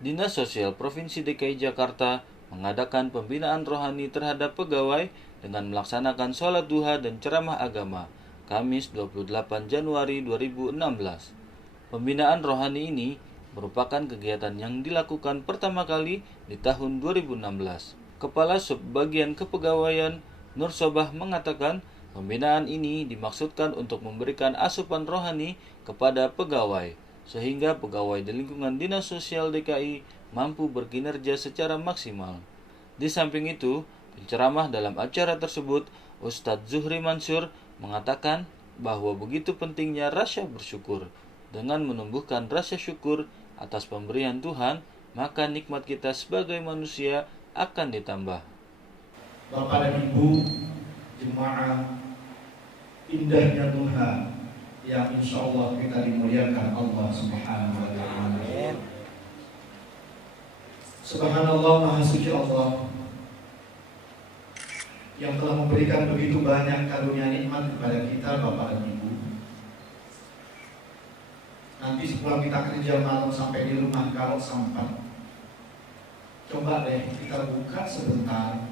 Dinas Sosial Provinsi DKI Jakarta mengadakan pembinaan rohani terhadap pegawai dengan melaksanakan sholat duha dan ceramah agama, Kamis 28 Januari 2016. Pembinaan rohani ini merupakan kegiatan yang dilakukan pertama kali di tahun 2016. Kepala Subbagian Kepegawaian Nur Sobah mengatakan, pembinaan ini dimaksudkan untuk memberikan asupan rohani kepada pegawai, sehingga pegawai di lingkungan Dinas Sosial DKI mampu berkinerja secara maksimal. Di samping itu, penceramah dalam acara tersebut, Ustadz Zuhri Mansur, mengatakan bahwa begitu pentingnya rasa bersyukur. Dengan menumbuhkan rasa syukur atas pemberian Tuhan, maka nikmat kita sebagai manusia akan ditambah. Bapak dan Ibu, jemaah, indahnya Tuhan yang insya Allah kita dimuliakan Allah Subhanahu wa Ta'ala. Subhanallah, Maha Suci Allah yang telah memberikan begitu banyak karunia nikmat kepada kita, Bapak dan Ibu. Nanti setelah kita kerja malam sampai di rumah, kalau sempat, coba deh kita buka sebentar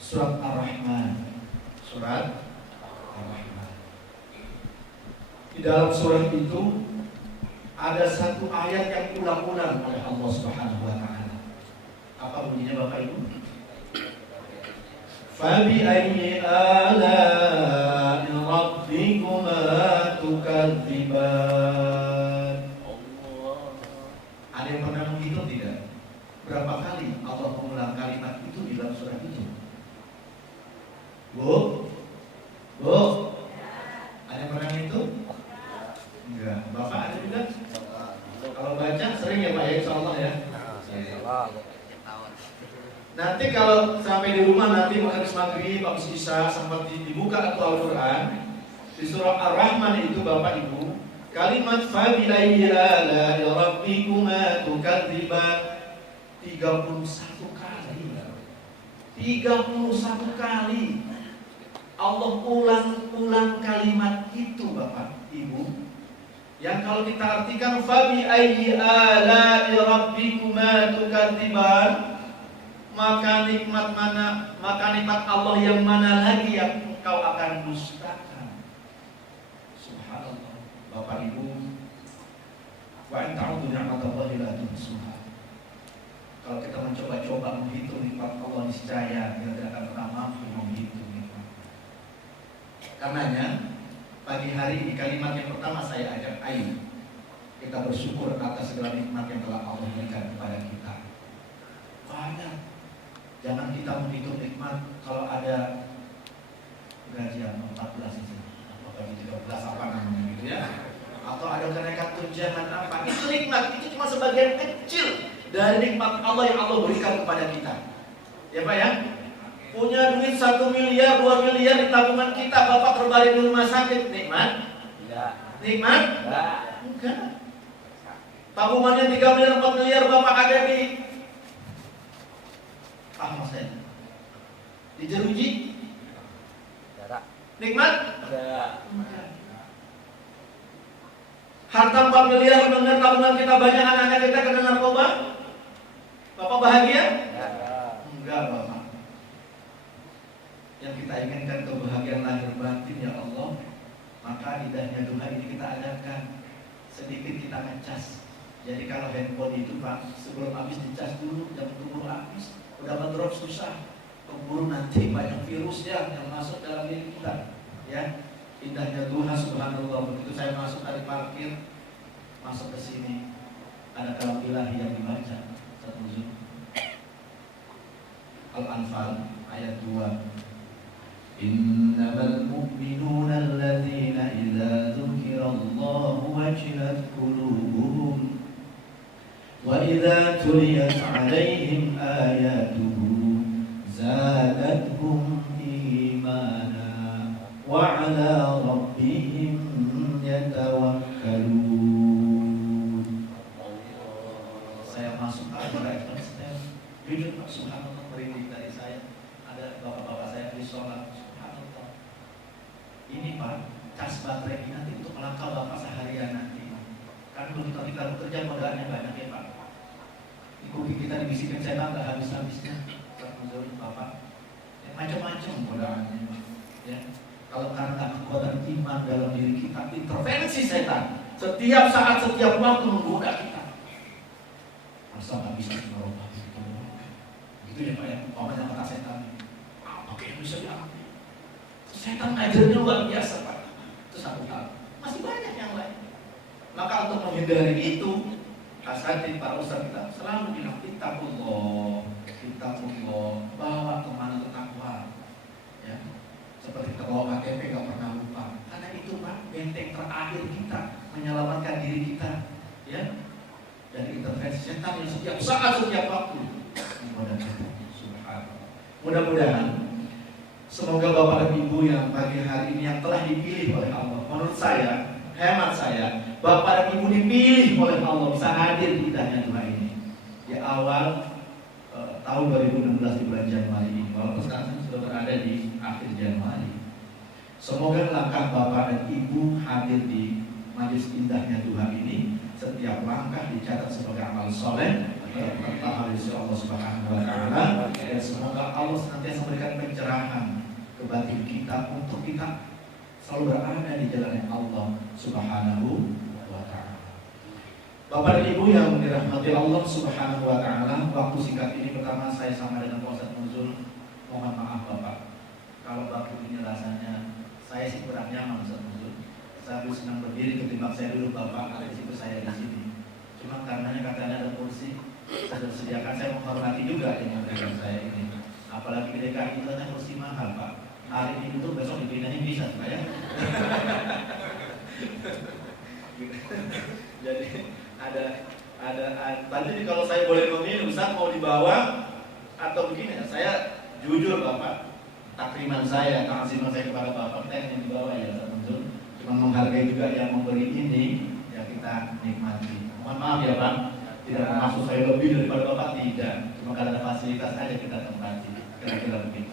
Surat Ar-Rahman. Surat Ar-Rahman. Di dalam surat itu ada satu ayat yang ulang-ulang oleh Allah Subhanahu wa Ta'ala. Apa bunyinya Bapak Ibu? Fabi ayyi ala'i rabbikuma tukadziban. Ada yang pernah menghitung tidak? Berapa kali Allah mengulang kalimat itu di dalam surat itu? Bu? Ada yang pernah menghitung? Enggak. Bapak ada juga? Kalau baca sering ya Pak ya, insya Allah ya. Nanti kalau sampai di rumah nanti habis maghrib, habis isya, sempat dibuka atau Al-Quran di surah Ar-Rahman itu Bapak Ibu, kalimat fabi ayyi ala'i rabbikuma tukadziban 31 kali. 31 kali Allah ulang-ulang kalimat itu Bapak Ibu. Yang kalau kita artikan fabi ayyi ala'i rabbikuma tukadziban, maka nikmat Allah yang mana lagi yang engkau akan dustakan. Subhanallah. Bapak Ibu, wa in ta'udzu ni'matallahi la tuhsuha. Kalau kita mencoba-coba menghitung nikmat Allah, niscaya kita tidak akan pernah mampu menghitung nikmat. Karenanya pagi hari ini kalimat yang pertama saya ajak, ayo kita bersyukur atas segala nikmat yang telah Allah berikan kepada kita. Banyak. Jangan kita menghitung nikmat kalau ada gajian 14 itu, apa 13 apa namanya gitu ya, atau ada kenaikan tunjangan apa, itu nikmat, itu cuma sebagian kecil dari nikmat Allah yang Allah berikan kepada kita. Ya Pak ya, punya duit 1 miliar, 2 miliar di tabungan kita, Bapak terbaring di rumah sakit, nikmat? Nikmat? Enggak. Tabungannya 3 miliar, 4 miliar, Bapak ada di saya di jeruji, nikmat? Harta 4 miliar mendengar tabungan kita banyak, anak-anak kita kena narkoba, Bapak bahagia? Enggak Bapak. Yang kita inginkan kebahagiaan lahir batin ya Allah. Maka indahnya doa ini kita adakan. Sedikit kita ngecas. Jadi kalau handphone itu Pak, sebelum habis dicas dulu, jam 10 habis, udah ngedrop susah, keburu nanti banyak virusnya yang masuk dalam diri kita. Ya, indahnya Tuhan Subhanallah. Begitu saya masuk dari parkir, masuk ke sini, ada kalam ilahi yang dibaca. Satu zoom. Al-Anfal ayat 2. Innamal mu'minuna alladzina idza dzukirallahu wajilat qulubuhum wa idza tuliyat 'alaihim ayatuhu zadatuhum imana wa 'ala rabbihim yatawakkalun. Saya masuk ayat step. Jujur Pak, subhanallah, merinding dari saya. Ada bapak-bapak saya di sholat. Subhanallah. Ini Pak, cas baterai nanti untuk melangkah Bapak seharian nanti. Kan kalau kita bekerja modalnya banyak ya Pak. kita dibisikin setan nggak habis-habisnya. Bapak, ya, macam-macam godaannya. Ya. Kalau karena kekuatan iman dalam diri kita, intervensi setan setiap saat, setiap waktu menggoda kita. Masa nggak bisa merubah itu? Gitu ya Pak ya, pamannya kata setan. Apa yang bisa diambil? Setan ajarnya luar biasa Pak. Itu satu hal. Masih banyak yang lain. Maka untuk menghindari itu, asatid para ustaz kita selalu bilang ittaqullah, bawa kemana ketakwaan. Ya. Seperti kita bawa KTP gak pernah lupa. Karena itu Pak, benteng terakhir kita menyelamatkan diri kita, ya, dari intervensi setan yang setiap saat, setiap waktu. Mudah-mudahan semoga Bapak dan Ibu yang pagi hari ini yang telah dipilih oleh Allah, menurut saya, hemat saya, Bapak dan Ibu dipilih oleh Allah bisa hadir di indahnya Tuhan ini di awal tahun 2016 di bulan Januari ini. Walaupun sekarang sudah berada di akhir Januari. Semoga langkah Bapak dan Ibu hadir di majelis indahnya Tuhan ini, setiap langkah dicatat sebagai amal soleh terpahala di Allah Subhanahu wa taala, dan semoga Allah senantiasa memberikan pencerahan ke batin kita untuk kita selalu berada di jalan Allah Subhanahu wa taala. Bapak dan Ibu yang dirahmati Allah Subhanahu wa taala, waktu singkat ini pertama saya sama dengan Pak Ustaz Nuzul, mohon maaf Bapak kalau waktu ini rasanya saya sih kurang nyaman Ustaz Nuzul. Saya lebih senang berdiri ketimbang saya dulu Bapak ada di situ, saya di sini. Cuma karenanya katanya ada kursi, saya sudah sediakan, saya menghormati juga yang memberikan saya ini. Apalagi di DKI itu kan kursi mahal Pak. Hari ini itu besok dipindahin bisa Pak ya. Jadi ada tadi kalau saya boleh memilih Ustaz mau dibawa atau begini, saya jujur Bapak, takriman saya, takziman saya kepada Bapak kita yang dibawa ya Ustaz Nuzul. Cuma menghargai juga yang memberi ini, ya kita nikmati. Mohon maaf ya Pak, tidak maksud saya lebih daripada Bapak, tidak. Cuma karena fasilitas aja kita tempati, kira-kira begitu.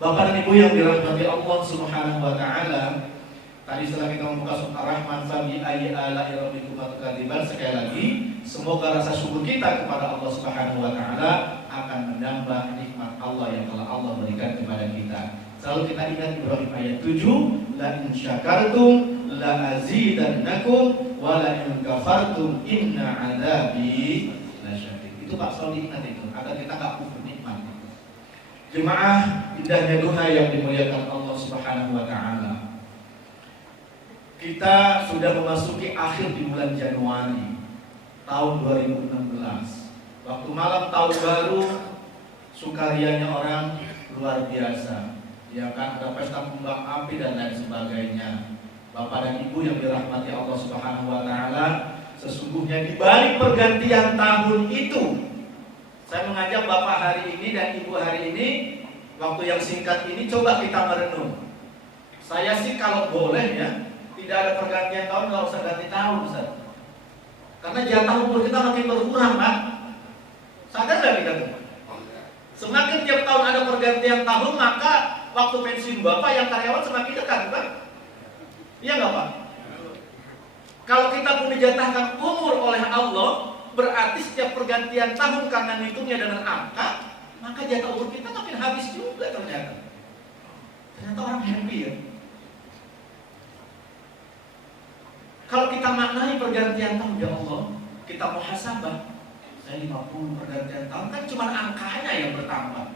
Bapak dan Ibu yang dirahmati Allah Subhanahu wa taala, tadi setelah kita membuka surat Ar-Rahman, fabi ayyi ala'i rabbikuma tukadziban, sekali lagi semoga rasa syukur kita kepada Allah Subhanahu wa taala akan menambah nikmat Allah yang telah Allah berikan kepada kita. Selalu kita ingat Ibrahim ayat 7, la in syakartum la azidannakum wa la in kafartum inna adzabi lasyadid. Itu Pak selalu ingat itu, agar kita enggak kufur nikmat. Jemaah indahnya duha yang dimuliakan Allah Subhanahu wa taala. Kita sudah memasuki akhir di bulan Januari tahun 2016. Waktu malam tahun baru, sukarianya orang luar biasa. Ya kan, ada pesta kembang api dan lain sebagainya. Bapak dan Ibu yang dirahmati Allah Subhanahu wa taala, sesungguhnya di balik pergantian tahun itu, saya mengajak Bapak hari ini dan Ibu hari ini, waktu yang singkat ini coba kita merenung. Saya sih kalau boleh ya, tidak ada pergantian tahun, nggak usah ganti tahun Ustaz. Karena jatah umur kita makin berkurang Pak. Sadar nggak kita tuh? Semakin tiap tahun ada pergantian tahun, maka waktu pensiun Bapak yang karyawan semakin dekat Pak. Iya nggak Pak? Kalau kita pun dijatahkan umur oleh Allah, berarti setiap pergantian tahun karena ngitungnya dengan angka, maka jatah umur kita makin habis juga ternyata. Ternyata orang happy ya. Kalau kita maknai pergantian tahun, ya Allah, kita muhasabah. Saya 50 pergantian tahun kan cuma angkanya yang bertambah.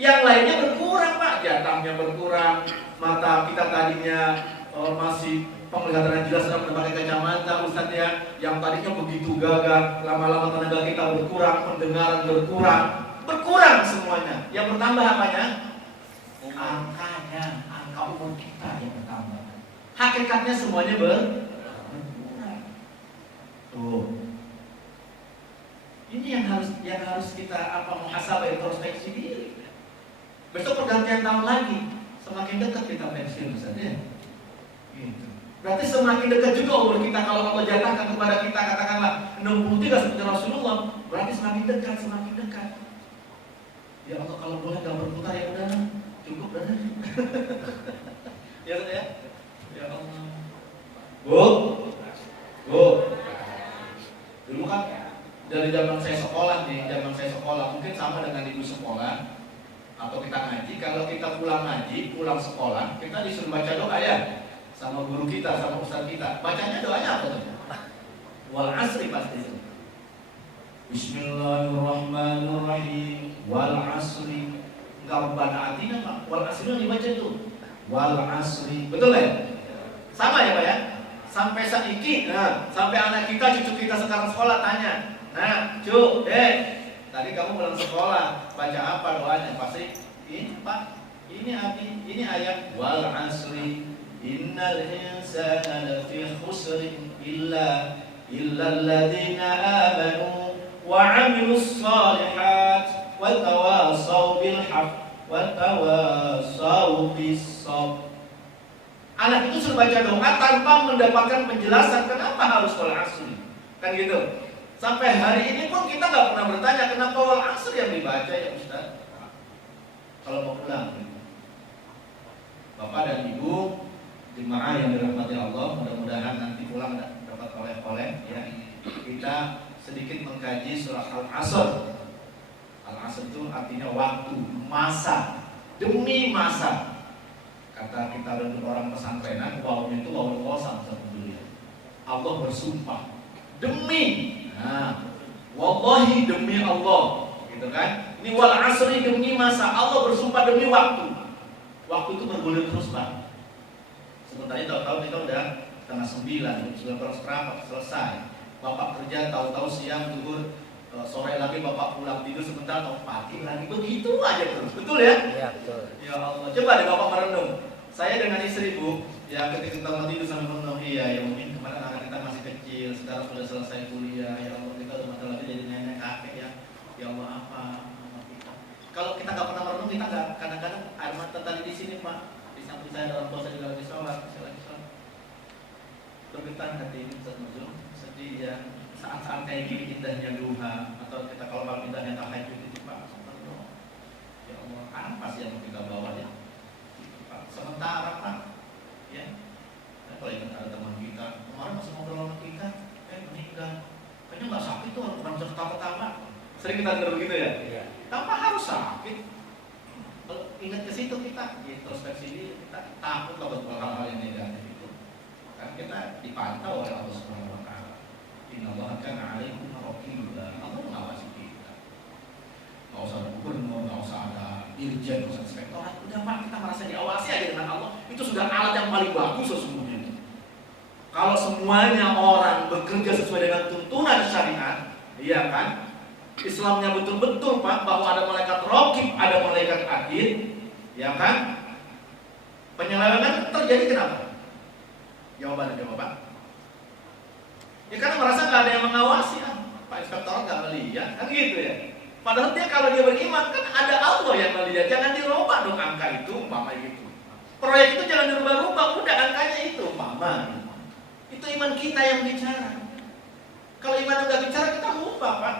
Yang lainnya berkurang Pak, jatahnya berkurang. Mata kita tadinya masih penglihatan jelas sudah pakai kacamata Ustaz ya, yang tadinya begitu gagah, lama-lama tenaga kita berkurang, pendengaran berkurang semuanya. Yang bertambah apanya? Angkanya, angka umur kita yang bertambah. Hakikatnya semuanya berkurang. Tuh. Ini yang harus kita muhasabah, introspeksi diri. Besok pergantian tahun lagi, semakin dekat kita pensiun Ustaz ya. Gitu. Berarti semakin dekat juga umur kita. Kalau Allah jatahkan kepada kita katakanlah 63 seperti Rasulullah, berarti semakin dekat. Ya Allah, kalau boleh gak berputar ya udah, cukup dah. Ya Ustaz ya. Ya Allah. Bu. Dulu kan Dari zaman saya sekolah nih, mungkin sama dengan ibu sekolah atau kita ngaji. Kalau kita pulang ngaji, pulang sekolah, kita disuruh baca doa ya, sama guru kita, sama ustaz kita. Bacanya doanya apa tuh? Wal asri pasti. Bismillahirrahmanirrahim. Wal asri. Enggak Rabbana atina, Pak. Wal asri dibaca tuh. Wal asri. Betul ya? Sama ya, Pak ya? Sampai saiki, sampai anak kita, cucu kita sekarang sekolah tanya, nah, tadi kamu pulang sekolah, baca apa doanya? Pasti ini Pak, ini ayat wal asri innal insana lafi khusrin illa alladziina amanu wa 'amilus shalihat wa tawassaw bil haqq wa tawassaw bis sabr. Anak itu suruh baca doa tanpa mendapatkan penjelasan kenapa harus wal asri. Kan gitu. Sampai hari ini pun kita nggak pernah bertanya kenapa wal asr yang dibaca ya Ustaz. Kalau mau pulang, Bapak dan Ibu jemaah yang dirahmati Allah, mudah-mudahan nanti pulang dapat oleh-oleh ya. Kita sedikit mengkaji surah Al-Asr. Al-Asr itu artinya waktu, masa, demi masa. Kata kita orang pesantrenan, wawunya itu wawu kosam sebetulnya. Allah bersumpah demi. Nah, wallahi demi Allah, gitu kan? Ini wal asri demi masa. Allah bersumpah demi waktu. Waktu itu bergulir terus, Pak. Sebenarnya tahu-tahu kita udah tengah 9 seperempat selesai. Bapak kerja tahu-tahu siang, zuhur, sore lagi Bapak pulang tidur sebentar, atau pagi lagi, begitu aja terus. Betul ya? Iya, betul. Ya Allah, coba deh Bapak merenung. Saya dengan istri Bu, ya ketika kita mau tidur sambil merenung, iya ya mungkin kemarin anak kita masih kecil, sekarang sudah selesai kuliah, ya Allah kita udah lagi jadi nenek kakek ya. Ya Allah apa kita. Kalau kita nggak pernah merenung, kita nggak, kadang-kadang air mata tadi di sini Pak, di samping saya orang tua saya juga lagi sholat, saya lagi sholat. Bergetar hati ini sedih ya. Saat-saat kayak gini indahnya duha, atau kita kalau malam indahnya tahajud itu Pak. Ya Allah apa sih yang kita bawa ya? Sementara Pak, ya. Kalau ingat ada teman kita kemarin masih ngobrol sama kita, meninggal. Kayaknya nggak sakit tuh, orang pertama-tama. Sering kita dengar begitu ya? Iya. Tanpa harus sakit. Kalau ingat ke situ kita introspeksi diri, kita takut kalau hal-hal yang negatif itu. Kan kita dipantau oleh Allah Subhanahu Wa Taala. Innallaha kana 'alaikum raqiba. Allah mengawasi kita. Nggak usah ada gubernur, nggak usah ada dirjen, nggak usah inspektorat. Udah Pak, kita merasa diawasi aja dengan Allah. Itu sudah alat yang paling bagus sesungguhnya. Kalau semuanya orang bekerja sesuai dengan tuntunan syariat, iya kan? Islamnya betul-betul Pak, bahwa ada malaikat raqib, ada malaikat atid, ya kan? Penyelewengan terjadi kenapa? Jawabannya Pak. Ya karena merasa nggak ada yang mengawasi, Pak Inspektor nggak melihat, kan gitu ya. Padahal dia kalau dia beriman kan ada Allah yang melihat, jangan dirubah dong angka itu, umpama gitu. Proyek itu jangan dirubah-rubah, udah angkanya itu, umpama. Itu iman kita yang bicara. Kalau iman nggak bicara kita lupa Pak.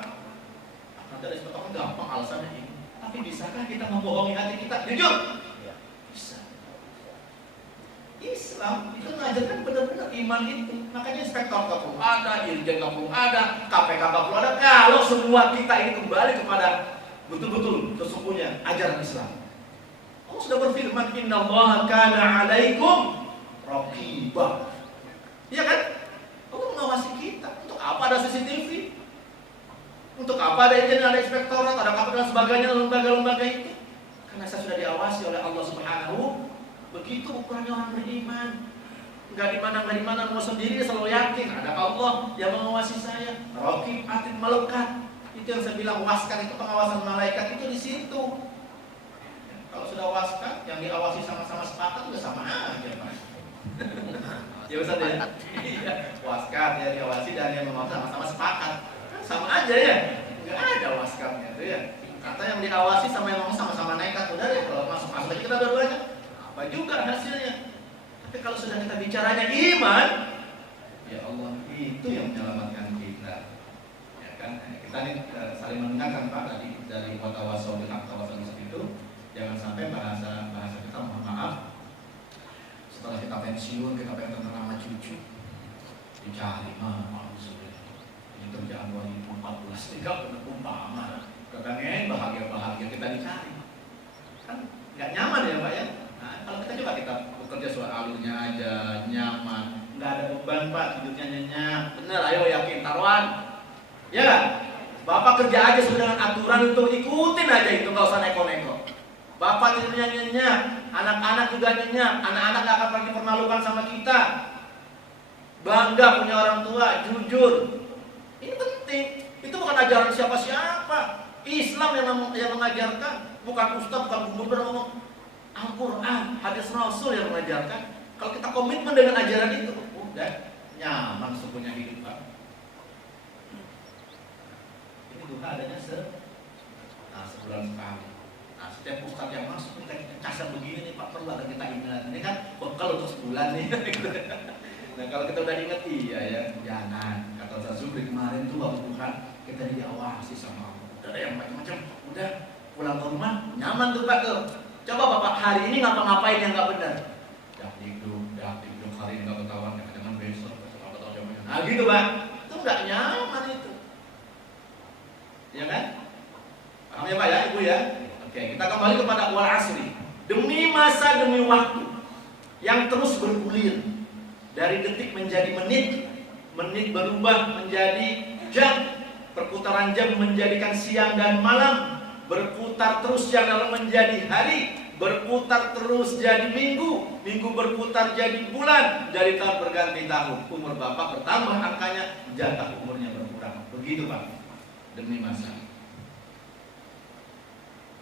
Nanti ada Inspektor gampang alasannya ini. Tapi bisakah kita membohongi hati kita? Jujur. Bisa. Islam itu mengajarkan benar-benar iman itu. Makanya inspektor nggak perlu ada, dirjen nggak perlu ada, KPK nggak perlu ada. Kalau semua kita ini kembali kepada betul-betul sesungguhnya ajaran Islam. Allah sudah berfirman, Innallaha kana 'alaikum raqibah. Iya kan? Allah mengawasi kita. Untuk apa ada CCTV? Untuk apa ada izin, ada inspektorat, ada KPK dan sebagainya, lembaga-lembaga itu? Karena saya sudah diawasi oleh Allah Subhanahu. Begitu ukurannya orang beriman. Enggak di mana mau sendiri, selalu yakin ada Allah yang mengawasi saya. Raqib atid melekat. Itu yang saya bilang, waskan itu pengawasan malaikat itu di situ. Kalau sudah waskan, yang diawasi sama-sama sepakat udah sama aja Pak. Ya Ustaz ya. Iya, waskan ya diawasi dan yang mengawasi sama-sama sepakat. Kan sama aja ya. Enggak ada waskannya itu ya. Kata yang diawasi sama yang sama-sama nekat, udah deh kalau masuk aja kita dua-duanya. Apa juga hasilnya. Tapi kalau sudah kita bicaranya iman, ya Allah itu yang menyelamatkan kita. Ya kan? Kita nih saling mendengarkan Pak tadi dari watawasau bil haqq tawasau itu. Jangan sampai bahasa kita mohon maaf. Setelah kita pensiun, kita pengen kenal sama cucu, dicari maksudnya. Ini kerjaan 2014 pasti nggak pernah umpama. Kadang-kadang bahagia-bahagia kita dicari, kan nggak nyaman ya Pak ya. Nah, kalau kita bekerja sesuai alurnya aja, nyaman, nggak ada beban Pak, hidupnya nyenyak. Bener, ayo yakin taruhan. Ya, Bapak kerja aja sesuai dengan aturan itu, ikutin aja itu, nggak usah neko-neko. Bapak tidurnya nyenyak, anak-anak juga nyenyak, anak-anak nggak akan lagi dipermalukan sama kita. Bangga punya orang tua, jujur. Ini penting. Itu bukan ajaran siapa-siapa. Islam yang mengajarkan, bukan ustaz, bukan gubernur ngomong. Al-Quran, hadis Rasul yang mengajarkan. Kalau kita komitmen dengan ajaran itu, udah nyaman sepunya hidup Pak. Ini duha adanya sebulan sekali. Nah, setiap ustaz yang masuk kita kasar begini nih Pak, perlu ada kita ingat. Ini kan bekal untuk sebulan nih. Nah, kalau kita udah ingat, iya ya, jangan. Kata Ustaz Zubri kemarin tuh waktu duha kita diawasi sama Allah. Udah ada yang macam-macam. Udah pulang ke rumah nyaman tuh Pak tuh. Coba Bapak hari ini ngapa-ngapain yang nggak benar. Dak dikduk hari ini nggak ketahuan, jangan besok nggak ketahuan jamnya. Nah gitu Pak, itu nggak nyaman itu. Ya kan? Paham ya Pak ya, Ibu ya? Oke, kita kembali kepada wal asri. Demi masa demi waktu yang terus bergulir dari detik menjadi menit, menit berubah menjadi jam, perputaran jam menjadikan siang dan malam, berputar terus yang lalu menjadi hari, berputar terus jadi minggu, minggu berputar jadi bulan, dari tahun berganti tahun. Umur Bapak bertambah angkanya, jatah umurnya berkurang. Begitu Pak, demi masa.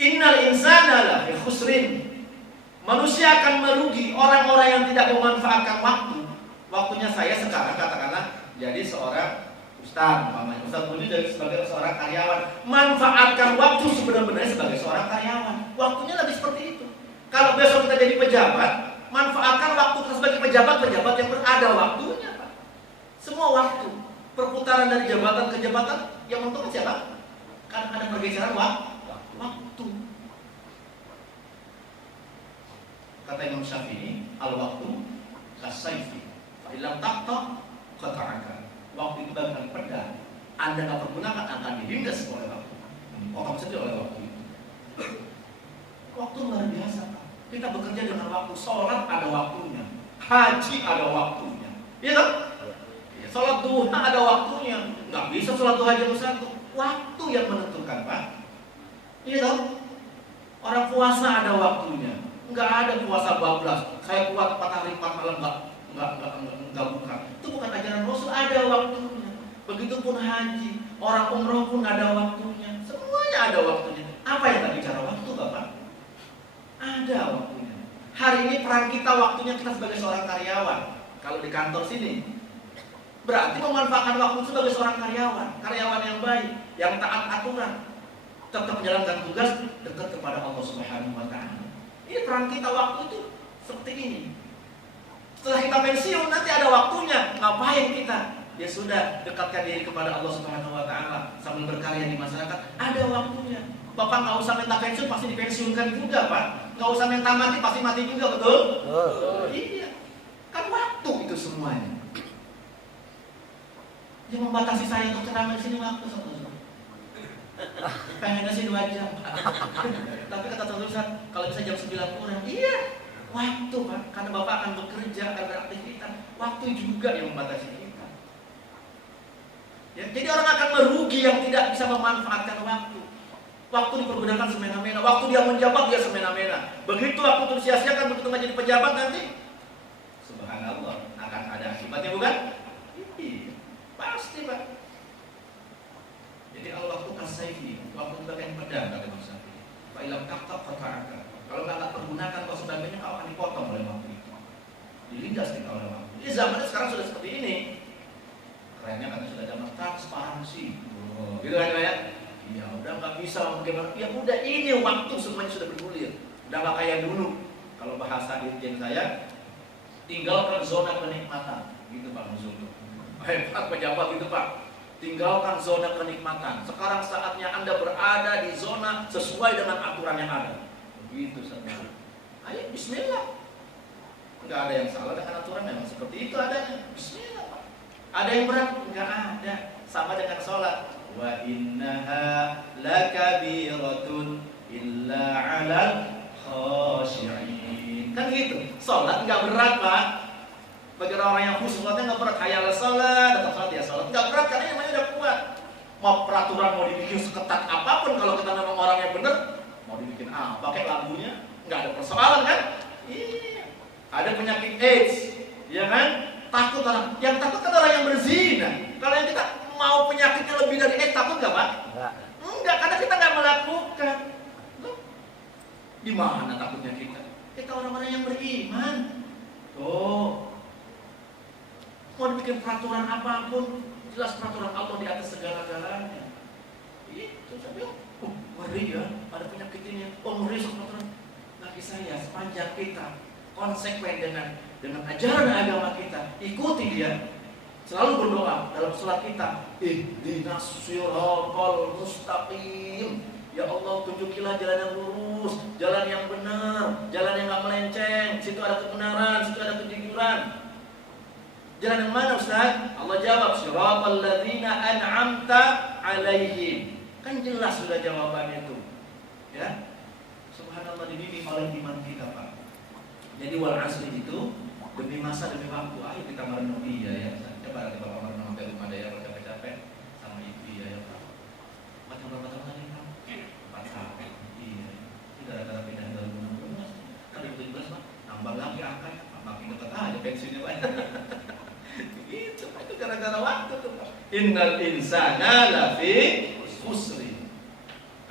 Innal insana lafi khusrin. Manusia akan merugi orang-orang yang tidak memanfaatkan waktu. Waktunya saya sekarang katakanlah jadi seorang Ustaz, umpamanya Ustaz Budi jadi sebagai seorang karyawan, manfaatkan waktu sebenarnya sebagai seorang karyawan. Waktunya lebih seperti itu. Kalau besok kita jadi pejabat, manfaatkan waktu kita sebagai pejabat yang berada waktunya Pak. Semua waktu, perputaran dari jabatan ke jabatan, yang untung siapa? Kan ada pergeseran waktu. Kata Imam Syafi'i, al-waktu kasayfi, fa illam taqta qata'aka. Waktu itu bagaikan pedang, Anda nggak pergunakan akan dilindas oleh waktu, potong saja oleh waktu itu. Waktu luar biasa Pak. Kita bekerja dengan waktu, sholat ada waktunya, haji ada waktunya, iya kan? Sholat duha ada waktunya, nggak bisa sholat duha jam 1. Waktu yang menentukan Pak, iya kan? Orang puasa ada waktunya, nggak ada puasa bablas. Saya kuat 4 hari 4 malam nggak bukan. Itu bukan ajaran Rasul, ada waktunya. Begitupun haji, orang umroh pun ada waktunya. Semuanya ada waktunya. Apa yang tak bicara waktu Bapak? Ada waktunya. Hari ini peran kita waktunya kita sebagai seorang karyawan. Kalau di kantor sini, berarti memanfaatkan waktu sebagai seorang karyawan yang baik, yang taat aturan, tetap menjalankan tugas dekat kepada Allah Subhanahu wa Ta'ala. Ini peran kita waktu itu seperti ini. Setelah kita pensiun nanti ada waktunya. Ngapain kita? Ya sudah, dekatkan diri kepada Allah Subhanahu wa Ta'ala sambil berkarya di masyarakat. Ada waktunya. Bapak nggak usah minta pensiun, pasti dipensiunkan juga Pak. Nggak usah minta mati, pasti mati juga, betul? Iya. Kan waktu itu semuanya. Yang membatasi saya untuk ceramah di sini waktu sama. Pengennya sih 2 jam. Tapi kata Ustaz, kalau bisa jam 9 kurang. Iya, waktu Pak. Karena Bapak akan bekerja, akan beraktivitas. Waktu juga yang membatasi kita. Ya, jadi orang akan merugi yang tidak bisa memanfaatkan waktu. Waktu dipergunakan semena-mena. Waktu dia menjabat dia semena-mena. Begitu waktu itu sia-siakan, begitu nggak jadi pejabat nanti, subhanallah, akan ada akibatnya bukan? Iya, pasti Pak. Jadi al-waktu kasayfi, waktu itu bagian pedang kata Imam Syafi'i. Fa ilam taqta qata'aka. Kalau nggak pergunakan kalau sebagainya kau akan dipotong oleh waktu itu. Dilindas kita oleh waktu. Ini zamannya sekarang sudah seperti ini. Kerennya kan sudah zaman transparansi. Gitu kan ya? Ya udah nggak bisa bagaimana? Ya udah ini waktu semuanya sudah bergulir. Udah nggak kayak dulu. Kalau bahasa dirjen saya, tinggalkan zona kenikmatan. Gitu Pak Nuzul. Hebat pejabat gitu Pak. Tinggalkan zona kenikmatan. Sekarang saatnya Anda berada di zona sesuai dengan aturan yang ada. Begitu saja. Ayo bismillah. Enggak ada yang salah dengan aturan, memang seperti itu adanya. Bismillah Pak. Ada yang berat? Enggak ada. Sama dengan sholat. wa innaha lakabiratun illa 'alal khashi'in. Kan gitu. Salat enggak berat, Pak. Bagi orang yang khusyuk salatnya enggak berat. Hayya 'alas salat, datang salat ya salat. Enggak berat karena namanya udah kuat. Mau peraturan mau dibikin seketat apapun, kalau kita memang orang yang benar, mau dibikin pakai lagunya enggak ada persoalan kan? Iya. Ada penyakit AIDS, ya kan? Takut orang, yang takut kan orang yang berzina. Kalau yang kita mau penyakitnya lebih dari AIDS, takut nggak, Pak? Enggak, karena kita nggak melakukan. Loh, di mana takutnya kita? Kita orang-orang yang beriman. Oh, mau dibikin peraturan apapun, jelas peraturan Allah di atas segala-galanya. Itu tapi ngeri ya, ada penyakit ini. Oh, ngeri peraturan. Bagi saya, sepanjang kita konsekuen dengan ajaran agama kita, ikuti dia. Selalu berdoa dalam salat kita, ihdinas siratal mustaqim. Ya Allah, tunjukilah jalan yang lurus, jalan yang benar, jalan yang enggak melenceng. Situ ada kebenaran, situ ada kejujuran. Jalan yang mana, Ustaz? Allah jawab, siratal ladzina an'amta alaihim. Kan jelas sudah jawabannya itu. Ya. Subhanallah, dibimbing oleh iman kita, Pak. Jadi wal asri itu demi masa demi waktu. Ayo kita merenung ya. Coba nanti Bapak merenung sampai rumah daya kalau capek-capek sama ibu ya Pak. Macam berapa tahun lagi Pak? 4 tahun. Iya. Ini gara-gara pindah 2016. Kan 2017 Pak. Nambah lagi angkanya Pak. Makin dekat aja pensiunnya Pak. Gitu Pak. Itu gara-gara waktu tuh Pak. Innal insana lafi khusri.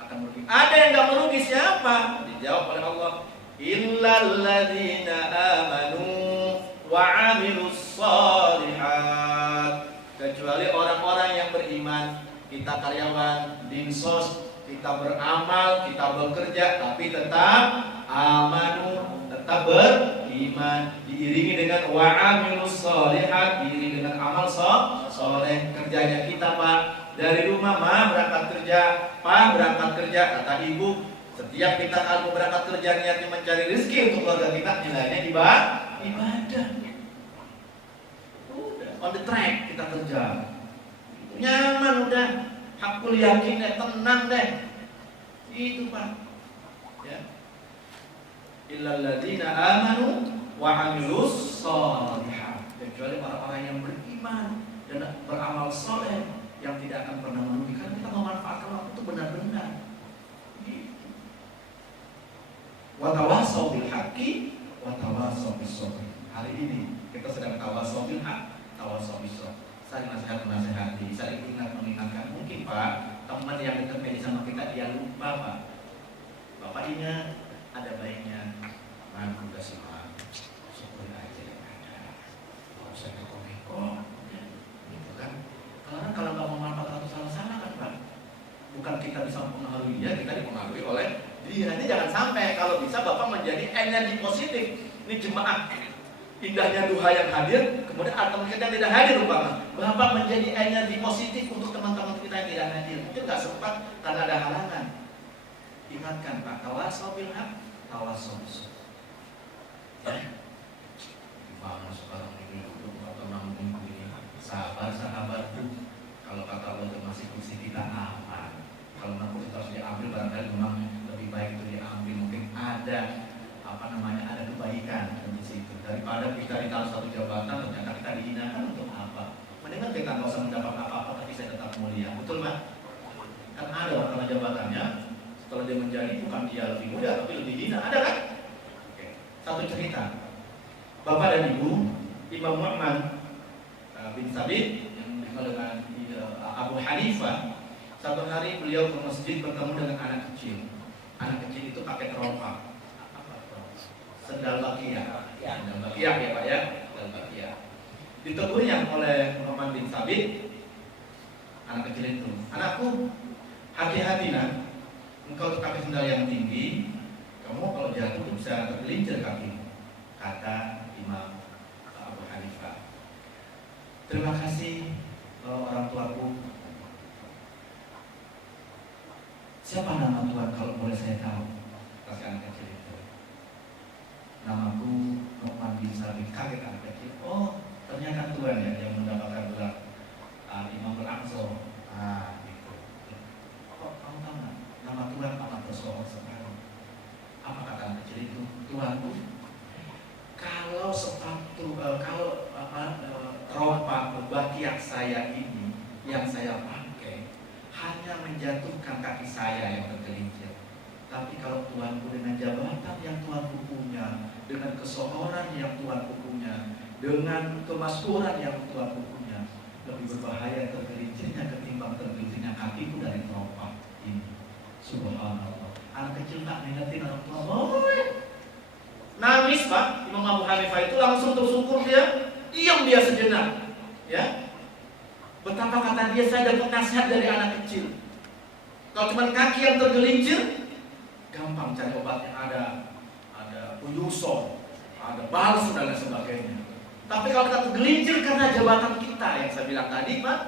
Akan merugi. Ada yang enggak merugi siapa? Dijawab oleh Allah. Illal ladzina amanu wa 'amilus shalihat. Kecuali orang-orang yang beriman. Kita karyawan dinsos, kita beramal, kita bekerja, tapi tetap amanu, tetap beriman, diiringi dengan wa 'amilus shalihat, diiringi dengan amal soleh. Kerjanya kita Pak, dari rumah mah berangkat kerja, Pak berangkat kerja, kata ibu. Setiap kita kalau berangkat kerja niatnya mencari rezeki untuk keluarga kita, nilainya ibadah. Udah on the track kita kerja. Nyaman udah, hakul yakin deh, tenang deh. Itu Pak. Ya. Illal ladzina amanu wa 'amilus shalihat. Kecuali orang-orang yang beriman dan beramal soleh yang tidak akan pernah merugikan. Kita memanfaatkan waktu itu benar-benar. Wa tawassaw bil haqqi wa tawassaw bis sabr. Hari ini kita sedang tawassaw bil haqq, tawassaw bis sabr. Saling nasihat-nasihati, saling mengingatkan. Mungkin Pak, teman yang dekat sama kita dia lupa Pak. Bapak ingat, ada baiknya man udah semua syukur aja yang ada. Enggak usah neko-neko. Gitu kan? Karena kalau enggak memanfaatkan atau salah-salah kan Pak. Bukan kita bisa mempengaruhi dia, kita dipengaruhi oleh dia. Ini jangan sampai, kalau bisa Bapak menjadi energi positif. Ini jemaah indahnya duha yang hadir, kemudian teman kita yang tidak hadir Bapak. Bapak menjadi energi positif untuk teman-teman kita yang tidak hadir. Mungkin nggak sempat karena ada halangan. Ingatkan Pak, tawassaw bil haqq, tawassaw bis sabr. Ya. Gimana sekarang ini atau 6 minggu ini? Sabar sahabatku. Kalau kata Allah itu masih kursi kita aman. Kalau kursi harus diambil barangkali memang lebih baik itu diambil, mungkin ada ada kebaikan di situ daripada kita ditaruh satu jabatan ternyata kita dihinakan. Untuk apa? Mendingan kita nggak usah mendapat apa-apa tapi saya tetap mulia, betul Pak? Kan ada orang kena jabatannya setelah dia menjadi bukan dia lebih mulia tapi lebih hina, ada kan? Oke. Satu cerita, Bapak dan Ibu Imam Muhammad bin Sabit yang dikenal dengan Abu Hanifah. Satu hari beliau ke masjid bertemu dengan anak kecil. Anak kecil itu pakai teropak, sendal bakiyah. Sendal bakiyah ya Pak ya, sendal bakiyah. Ditegurnya oleh Muhammad bin Sabit, anak kecil itu, anakku, hati-hati nak, engkau pakai sendal yang tinggi, kamu kalau jatuh bisa tergelincir kaki, kata Imam Abu Hanifah. Terima kasih orang tuaku. Siapa nama Tuhan kalau boleh saya tahu? Kasih anak kecil itu. Namaku Muhammad bin Sabit. Kaget anak kecil. Oh, ternyata Tuhan ya yang mendapatkan gelar Imam Al-Aqsa. Gitu. menjatuhkan kaki saya yang tergelincir. Tapi kalau Tuhanku dengan jabatan yang Tuhanku punya, dengan kesohoran yang Tuhanku punya, dengan kemasyhuran yang Tuhanku punya, lebih berbahaya tergelincirnya ketimbang tergelincirnya kakiku dari teropak ini. Subhanallah. Anak kecil tak mengerti orang tua. Nangis Pak, Imam Abu Hanifah itu langsung tersungkur dia, diam dia sejenak. Ya, betapa kata dia, saya dapat nasihat dari anak kecil. Kalau cuma kaki yang tergelincir, gampang cari obatnya, ada Puyuson, ada balsam dan lain sebagainya. Tapi kalau kita tergelincir karena jabatan kita yang saya bilang tadi Pak,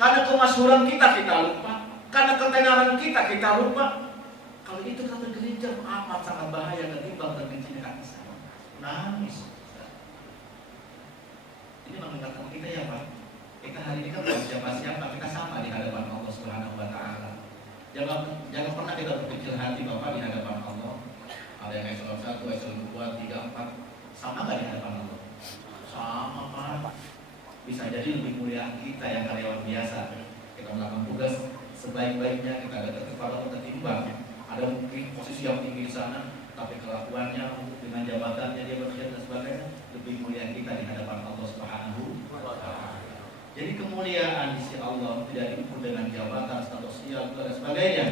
karena kemasyhuran kita lupa, karena ketenaran kita lupa. Kalau itu kita tergelincir amat sangat bahaya ketimbang tergelincirnya kaki saya. Nangis. Ini mengingatkan kita ya Pak. Kita hari ini kan bukan siapa-siapa, kita sama di hadapan Allah Subhanahu wa taala. Jangan pernah kita berkecil hati Bapak di hadapan Allah. Ada yang eselon 1, eselon 2, 3, 4, sama enggak di hadapan Allah? Sama Pak. Bisa jadi lebih mulia kita yang karyawan biasa. Kita melakukan tugas sebaik-baiknya, kita ada kepada ketimbang. Ada mungkin posisi yang tinggi di sana, tapi kelakuannya dengan jabatannya dia berkhianat dan sebagainya, lebih mulia kita di hadapan Allah Subhanahu wa taala. Jadi kemuliaan di sisi Allah tidak diukur dengan jabatan, status sosial dan sebagainya.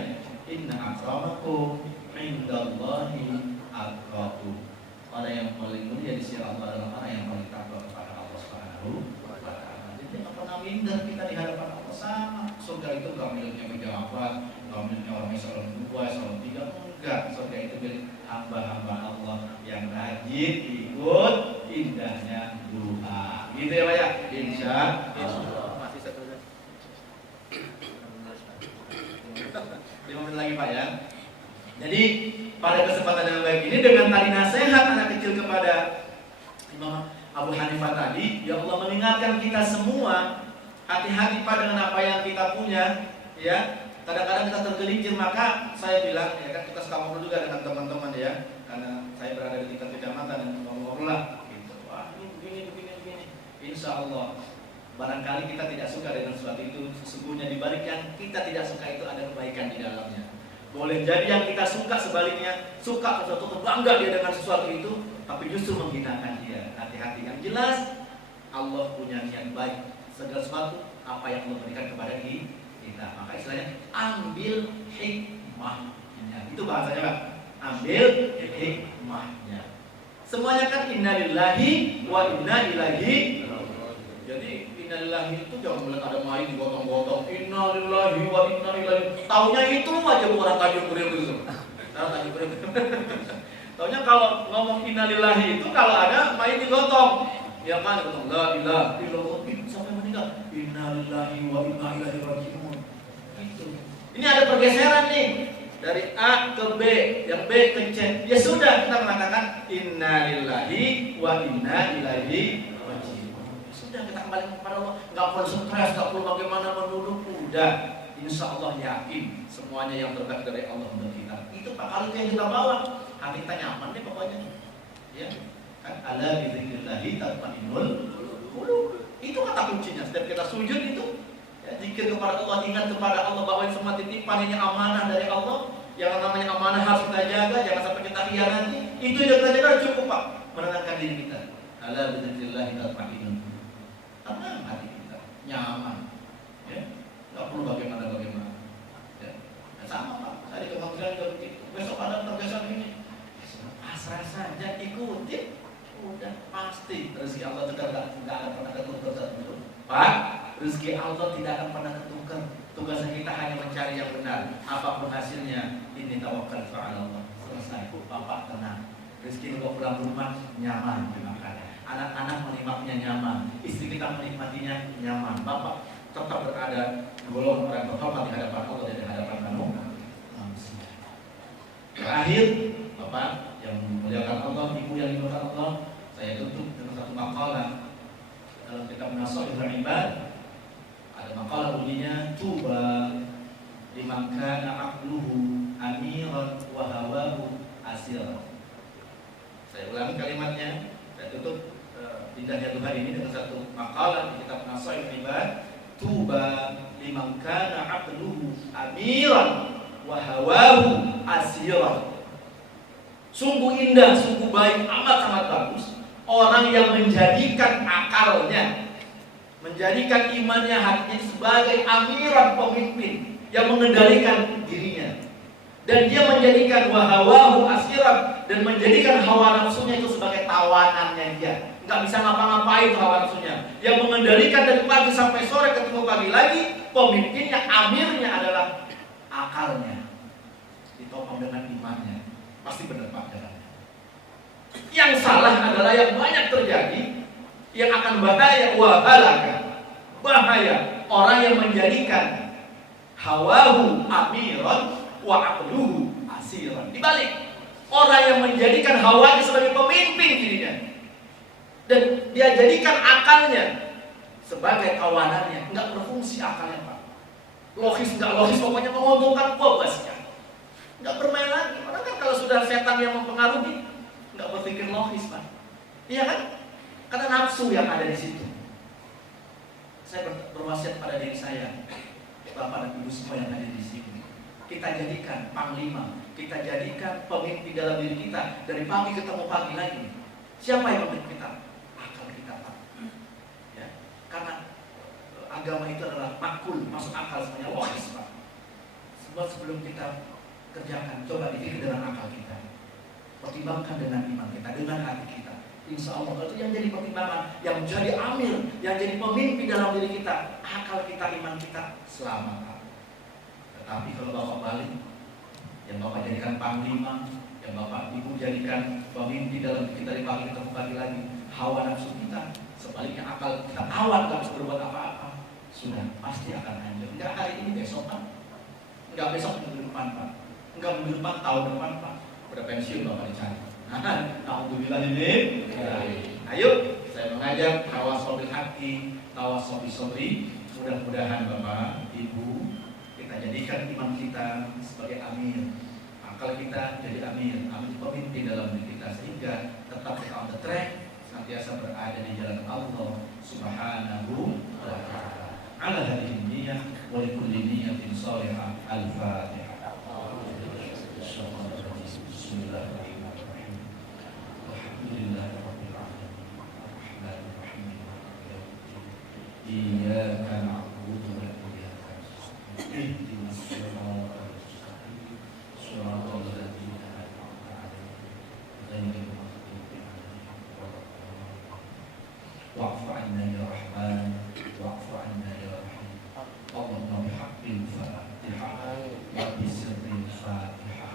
Inna akramakum indallahi atqakum. Orang yang paling mulia di sisi Allah adalah orang yang paling takwa kepada Allah Subhanahu wa taala. Jadi tidak pernah minder kita di hadapan Allah. Sama surga itu enggak miliknya pejabat, enggak miliknya orang eselon 2, eselon 3, enggak. Surga itu milik hamba-hamba Allah yang rajin ikut indahnya doa. Gitu ya Pak ya? Insya Allah. Masih 1 menit. 5 menit lagi Pak ya. Jadi pada kesempatan yang baik ini dengan tadi nasihat anak kecil kepada Imam Abu Hanifah tadi, ya Allah mengingatkan kita semua hati-hati Pak dengan apa yang kita punya, ya. Kadang-kadang kita tergelincir, maka saya bilang ya kan, kita suka ngobrol juga dengan teman-teman ya, karena saya berada di tingkat kecamatan dan ngobrol lah gitu. Wah, ini begini. Insya Allah barangkali kita tidak suka dengan sesuatu itu, sesungguhnya di balik yang kita tidak suka itu ada kebaikan di dalamnya. Boleh jadi yang kita suka sebaliknya, suka sesuatu, bangga dia dengan sesuatu itu, tapi justru menghinakan dia. Hati-hati. Yang jelas Allah punya niat baik. Segala sesuatu apa yang Allah berikan kepada kita. Maka istilahnya ambil hikmahnya. Itu bahasanya Pak. Ambil hikmahnya. Semuanya kan innalillahi wa inna ilaihi. Jadi innalillahi itu jangan melihat ada main digotong-gotong. Innalillahi wa inna ilaihi. Taunya itu aja orang tajuk kurir itu. Tajuk kurir. Taunya kalau ngomong innalillahi itu kalau ada main digotong. Ya kan digotong la ilaha illallah sampai meninggal. Innalillahi wa inna ilaihi raji'un. Itu. Ini ada pergeseran nih. Dari A ke B, yang B ke C. Ya sudah kita mengatakan innalillahi wa inna ilaihi raji'un. Sudah kita kembali kepada Allah, nggak perlu stres, nggak perlu bagaimana menuduh, udah. Insya Allah yakin semuanya yang terbaik dari Allah untuk kita. Itu Pak, kalau itu yang kita bawa, hati kita nyaman deh pokoknya. Ya, kan ala bizikrillahi tatma'innul qulub. Itu kata kuncinya. Setiap kita sujud itu, ya, zikir kepada Allah, ingat kepada Allah bahwa semua titipan ini amanah dari Allah. Yang namanya amanah harus kita jaga, jangan sampai kita khianati. Itu yang kita jaga cukup Pak, menenangkan diri kita. Ala bizikrillahi tatma'innul qulub. Tenang hati kita, nyaman, ya, nggak perlu bagaimana, ya. Dan sama Pak, saya di kementerian juga begitu. Besok ada tergeser ini, pasrah saja, ikuti, udah pasti rezeki Allah itu nggak akan pernah ketukar satu. Pak, rezeki Allah tidak akan pernah ketukar. Tugasnya kita hanya mencari yang benar. Apapun hasilnya, ini tawakal kepada Allah. Selesai, Bapak tenang. Rezeki kalau pulang rumah nyaman dimakan. Anak-anak menikmatinya nyaman, istri kita menikmatinya nyaman. Bapak tetap berada golongan orang terhormat di hadapan Allah dan di hadapan manusia. Terakhir, Bapak yang memuliakan Allah, Ibu yang dimuliakan Allah, saya tutup dengan satu makalah dalam kitab Nashihul Ibad. Ada makalah bunyinya tuba liman kana aqluhu amiran wa hawahu asiran. Saya ulangi kalimatnya, saya tutup indahnya Tuhan ini dengan satu makalah di kitab Nashihul Ibad. Tuba liman kana aqluhu amiran wa hawahu asiran. Sungguh indah, sungguh baik, amat sangat bagus orang yang menjadikan akalnya, menjadikan imannya, hatinya sebagai amiran, pemimpin yang mengendalikan dirinya, dan dia menjadikan wahawahu asiran, dan menjadikan hawa nafsunya itu sebagai tawanannya dia. Nggak bisa ngapa-ngapain hawa nafsunya, yang mengendalikan dari pagi sampai sore, ketemu pagi lagi. Pemimpinnya, amirnya adalah akalnya, ditopang dengan imannya. Pasti benar Pak jalannya. Yang salah adalah yang banyak terjadi, yang akan bahaya, bahaya orang yang menjadikan hawahu amiran wa aqluhu asiran. Dibalik, orang yang menjadikan hawanya sebagai pemimpin dirinya, dan dia jadikan akalnya sebagai kawanannya. Nggak berfungsi akalnya Pak. Logis nggak logis, pokoknya menguntungkan gua basnya. Nggak bermain lagi. Karena kan kalau sudah setan yang mempengaruhi, nggak berpikir logis Pak. Iya kan? Karena nafsu yang ada di situ. Saya berwasiat pada diri saya, Bapak dan Ibu semua yang ada di sini, kita jadikan panglima, kita jadikan pemimpin dalam diri kita. Dari pagi ketemu pagi lagi, siapa yang memimpin kita? Akal kita Pak. Ya, karena agama itu adalah makul, masuk akal, semuanya logis Pak. Sebelum kita kerjakan, coba dipikir dengan akal kita, pertimbangkan dengan iman kita, dengan hati kita. Insya Allah itu yang jadi pertimbangan, yang menjadi amir, yang jadi pemimpin dalam diri kita, akal kita, iman kita, selamat. Tetapi kalau Bapak balik, yang Bapak jadikan panglima, yang Bapak Ibu jadikan pemimpin dalam diri kita, di pagi ketemu pagi lagi, hawa nafsu kita, sebaliknya akal kita tawan, gak bisa berbuat apa-apa, sudah pasti akan hancur. Enggak hari ini, besok Pak, enggak besok, minggu depan Pak, enggak minggu depan, tahun depan Pak, udah pensiun Bapak dicari. Alhamdulillah ini. Ayo, saya mengajak tawasul bil haqi, tawasul bis sabri. Mudah-mudahan Bapak, Ibu, kita jadikan iman kita sebagai amir, akal kita jadi amir, pemimpin dalam diri kita, sehingga tetap on the track, senantiasa berada di jalan Allah Subhanahu wa ta'ala. Ala hadhihi niyyah wa likulli niyyatin shalihah. Al-Fatihah. Bismillahirrahmanirrahim. Alhamdulillahirabbil alamin. Arrahmanir rahim. Iyyaka na'budu wa iyyaka nasta'in. Ihdinas siratal mustaqim. Shiratal ladzina an'amta 'alaihim ghairil maghdubi 'alaihim waladdallin. Wa'fu 'anna ya Rahman, wa'fu 'anna ya Rahim. Allahumma bihaqqil Fatihah wa bisirril Fatihah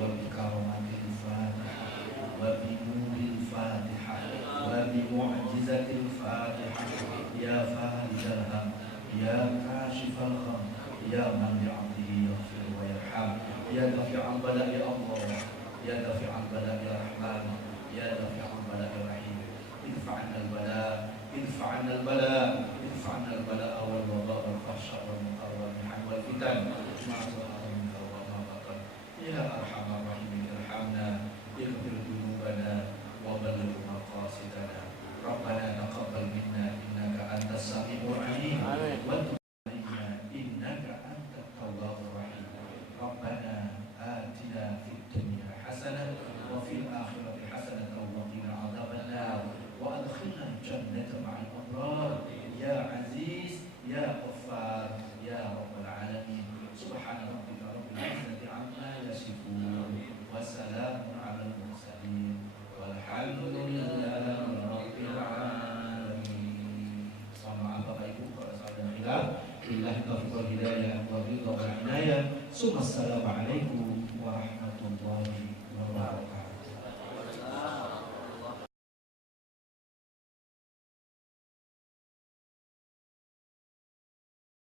wa bikaramatil Fatihah wa binuril Fatihah wa bimu'jizatil Fatihah. Ya farijal ham, ya kashifal gham, ya man bi'abdihi yaghfir wa yarham, ya dafi'al bala ya Allah, ya dafi'al bala ya Rahman, ya dafi'al bala ya Rahim. Idfa'na al-bala, idfa'na al-bala, idfa'na al-bala wal waba wal fahsya wal munkar wal mihan wal fitan ma zahara minha wa ma batan. Ya arhamar rahimin irhamna, ighfir dhunubana wa balligh maqasidana. Rabbana taqabbal minna innaka antas samiul alim wa tub alaina innaka antat tawwabur rahim. Rabbana atina fid dunya hasanah wa fil akhirati hasanah wa qina adzabannar wa adkhilna jannata ma'al abrar ya aziz ya ghaffar ya rabbal alamin. Subhana rabbika rabbil izzati amma yasifun wa salamun 'alal mursalin walhamdulillahi rabbil alamin. Sama Bapak Ibu kalau salah dan khilaf, billahi taufiq wal hidayah wa ridha wal inayah. Assalamualaikum